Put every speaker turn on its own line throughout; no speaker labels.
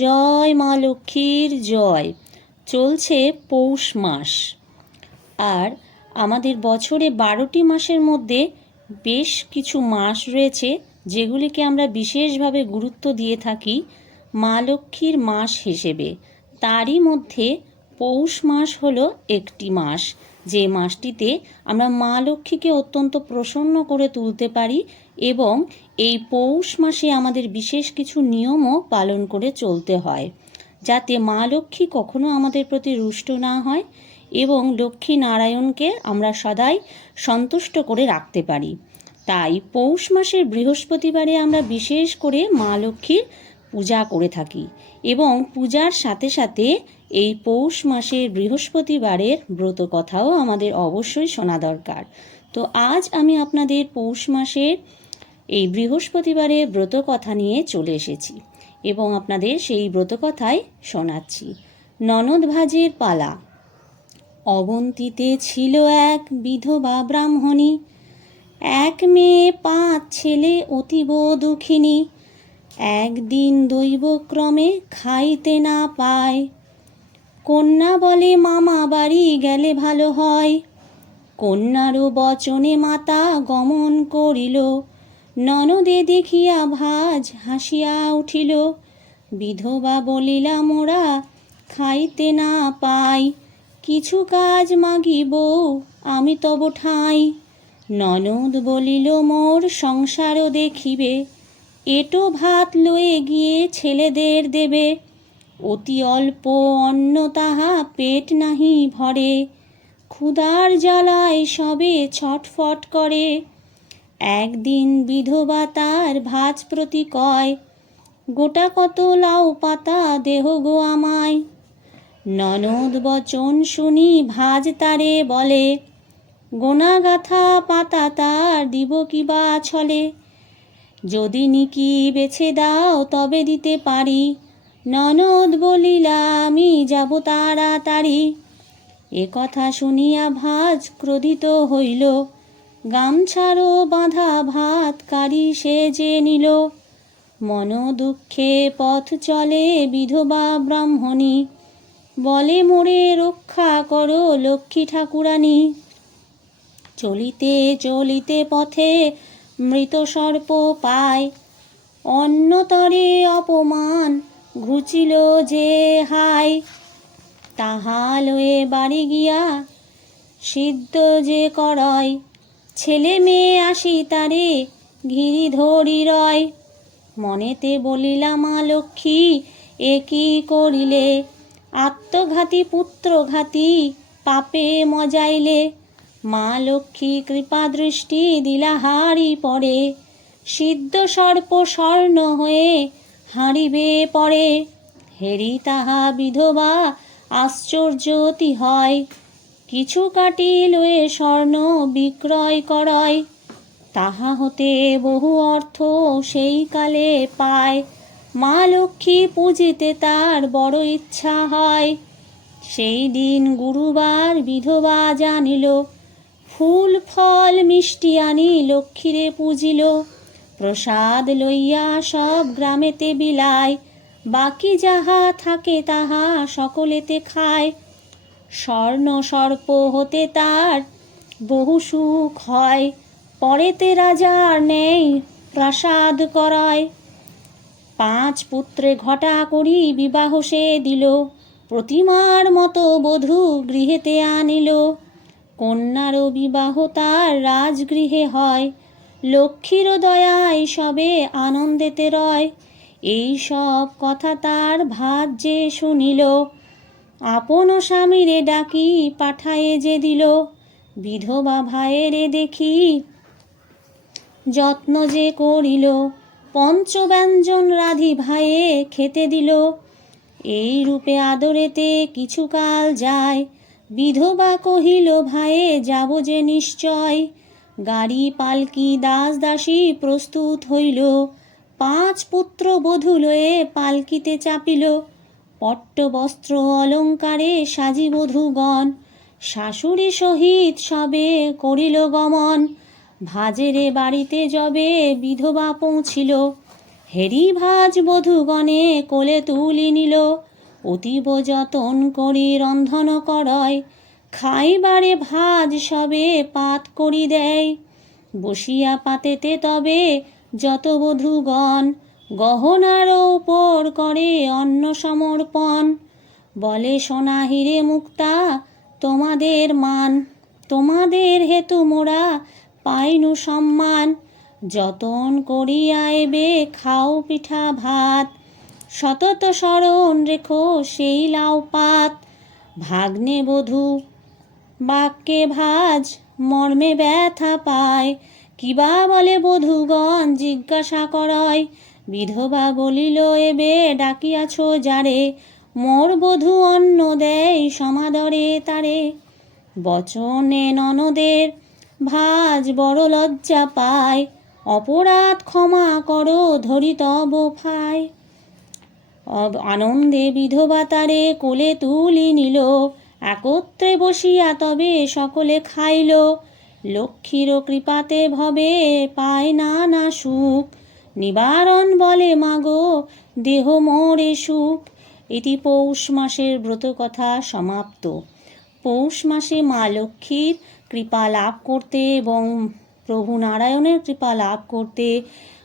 জয় মা লক্ষ্মীর জয়। চলছে পৌষ মাস। আর আমাদের বছরে বারোটি মাসের মধ্যে বেশ কিছু মাস রয়েছে যেগুলিকে আমরা বিশেষভাবে গুরুত্ব দিয়ে থাকি মা লক্ষ্মীর মাস হিসেবে। তারই মধ্যে পৌষ মাস হলো একটি মাস। যে মাসটিতে আমরা মা লক্ষ্মীকে অত্যন্ত প্রসন্ন করে তুলতে পারি এবং এই পৌষ মাসে আমাদের বিশেষ কিছু নিয়মও পালন করে চলতে হয়, যাতে মা লক্ষ্মী কখনো আমাদের প্রতি রুষ্ট না হয় এবং লক্ষ্মী নারায়ণকে আমরা সদাই সন্তুষ্ট করে রাখতে পারি। তাই পৌষ মাসের বৃহস্পতিবারে আমরা বিশেষ করে মা লক্ষ্মীর পূজা করে থাকি এবং পূজার সাথে সাথে এই পৌষ মাসের বৃহস্পতিবারের ব্রত কথাও আমাদের অবশ্যই শোনা দরকার। তো আজ আমি আপনাদের পৌষ মাসের এই বৃহস্পতিবারের ব্রত কথা নিয়ে চলে এসেছি এবং আপনাদের সেই ব্রত কথাই শোনাচ্ছি। ননদ ভাজের পালা। অবন্তিতে ছিল এক বিধবা ব্রাহ্মণী। এক মেয়ে পাঁচ ছেলে অতীব দুঃখিনী। একদিন দৈবক্রমে খাইতে না পায়। কন্যা বলে মামা বাড়ি গেলে ভালো হয়। কন্যারও বচনে মাতা গমন করিল। ননদে দেখিয়া ভাজ হাসিয়া উঠিল। বিধবা বলিলা, মোরা খাইতে না পাই। কিছু কাজ মাগিব, আমি তব ঠাঁই। ননদ বলিল, মোর সংসারও দেখিবে। এটো ভাত লয়ে গিয়ে ছেলেদের দেবে। অতি অল্প অন্ন তাহা পেট নাহি ভরে। ক্ষুধার জ্বালায় সবে ছটফট করে। একদিন বিধবা তার ভাজ প্রতি কয়, গোটা কত লাউ পাতা দেহ গো আমায়? ননদ বচন শুনি ভাজ তারে বলে, গোনা গাথা পাতা তার দিব কি বা ছলে? যদি নিকি বেছে দাও তবে দিতে পারি। ননদ বলিলা, আমি যাব তাড়াতাড়ি। এ কথা শুনিয়া ভাজ ক্রোধিত হইল। গামছারও বাঁধা ভাত কারি সে যে নিল। মন দুঃখে পথ চলে বিধবা ব্রাহ্মণী। বলে, মোরে রক্ষা করো লক্ষ্মী ঠাকুরানী। চলিতে চলিতে পথে মৃত সর্প পায়। অন্যতরে অপমান ঘুচিল যে হাই তাহা লয়ে বাড়ি গিয়া সিদ্ধ যে করয়, ছেলে মেয়ে আসি তারে ঘিরি ধরি রয়। মনেতে বলিলা মা লক্ষ্মী, এ কি করিলে? আত্মঘাতী, পুত্রঘাতী, পাপে মজাইলে। মা লক্ষ্মী, কৃপা দৃষ্টি দিলা হাড়ি পড়ে সিদ্ধ সর্প স্বর্ণ হয়ে হাঁড়িবে পড়ে হেরি তাহা বিধবা আশ্চর্যতি হয়। কিছু কাটি লয়ে স্বর্ণ বিক্রয় করয়, তাহা হতে বহু অর্থ সেই কালে পায়। মা লক্ষ্মী পুজিতে তার বড় ইচ্ছা হয়। সেই দিন গুরুবার বিধবা জানিল, ফুল ফল মিষ্টি আনি লক্ষ্মীরে পুজিল। প্রসাদ লইয়া সব গ্রামেতে বিলায়। বাকি যাহা থাকে তাহা সকলেতে খায়। স্বর্ণ সর্প হতে তার বহু সুখ হয়। পরেতে রাজার নেই, প্রাসাদ করায়। পাঁচ পুত্রে ঘটা করি বিবাহ সে দিল। প্রতিমার মতো বধূ গৃহেতে আনিল। কন্যারও বিবাহ তার রাজগৃহে হয়। লক্ষ্মীর দয়ায় সবে আনন্দেতে রয়। এই সব কথা তার ভাত যে শুনিল, আপন স্বামীরে ডাকি পাঠায়ে যে দিল। বিধবা ভাইয়েরে দেখি যত্ন যে করিল, পঞ্চব্যঞ্জন রাধি ভাইয়ে খেতে দিল। এই রূপে আদরেতে কিছুকাল যায়, বিধবা কহিল, ভাইয়ে, যাব যে নিশ্চয়। গাড়ি পালকি দাস দাসী প্রস্তুত হইল। পাঁচ পুত্র বধূ লয়ে পালকিতে চাপিল। পট্টবস্ত্র অলঙ্কারে সাজি বধূগণ শাশুড়ি সহিত সবে করিল গমন। ভাজেরে বাড়িতে যবে বিধবা পৌঁছিল। হেরি ভাজ বধূগণে কোলে তুলি নিল। অতীব যতন করি রন্ধন করয়। খাইবারে ভাজ সবে পাত করি দেয়, বসিয়া পাতেতে তবে যত বধূগণ গহনার উপর করে অন্ন সমর্পণ। বলে সোনা হিরে মুক্তা, তোমাদের মান, তোমাদের হেতু মোরা পাইনু সম্মান। যতন করিয়া এবে খাও পিঠা ভাত, সতত স্মরণ রেখো সেই লাউ পাত। ভাগ্নে বধূ বাক্যে ভাজ, মর্মে ব্যথা পায়। কিবা বলে বধূগণ, জিজ্ঞাসা করয়। বিধবা বলিল, এবে ডাকিয়াছ যারে? মোর বধূ অন্ন দেয় সমাদরে তারে। বচনে ননদের ভাজ বড় লজ্জা পায়। অপরাধ ক্ষমা করো, ধরি তব ফায়। আনন্দে বিধবা তারে কোলে তুলি নিল। একত্রে বসিয়া তবে সকলে খাইল। লক্ষ্মীর কৃপাতে ভবে পায় না না সুখ। নিবারণ বলে, মাগো, দেহ মোরে সুখ। এটি পৌষ মাসের ব্রতকথা সমাপ্ত। পৌষ মাসে মা লক্ষ্মীর কৃপা লাভ করতে এবং প্রভু নারায়ণের কৃপা লাভ করতে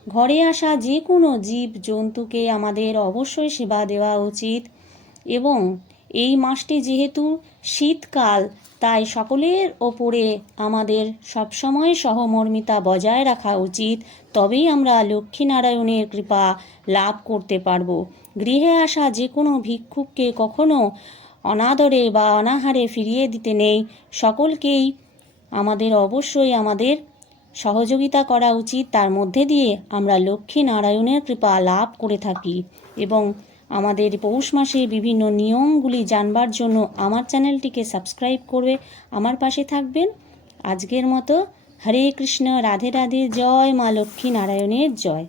ঘরে আসা যে কোনো জীব জন্তুকে আমাদের অবশ্যই সেবা দেওয়া উচিত এবং এই মাসটি যেহেতু শীতকাল, তাই সকলের ওপরে আমাদের সবসময় সহমর্মিতা বজায় রাখা উচিত। তবেই আমরা লক্ষ্মীনারায়ণের কৃপা লাভ করতে পারব। গৃহে আসা যে কোনো ভিক্ষুককে কখনো অনাদরে বা অনাহারে ফিরিয়ে দিতে নেই। সকলকেই আমাদের অবশ্যই আমাদের সহযোগিতা করা উচিত। তার মধ্যে দিয়ে আমরা লক্ষ্মী নারায়ণের কৃপা লাভ করে থাকি এবং আমাদের পৌষ মাসে বিভিন্ন নিয়মগুলি জানবার জন্য আমার চ্যানেলটিকে সাবস্ক্রাইব করবে, আমার পাশে থাকবেন। আজকের মতো হরে কৃষ্ণ, রাধে রাধে, জয় মা লক্ষ্মী নারায়ণের জয়।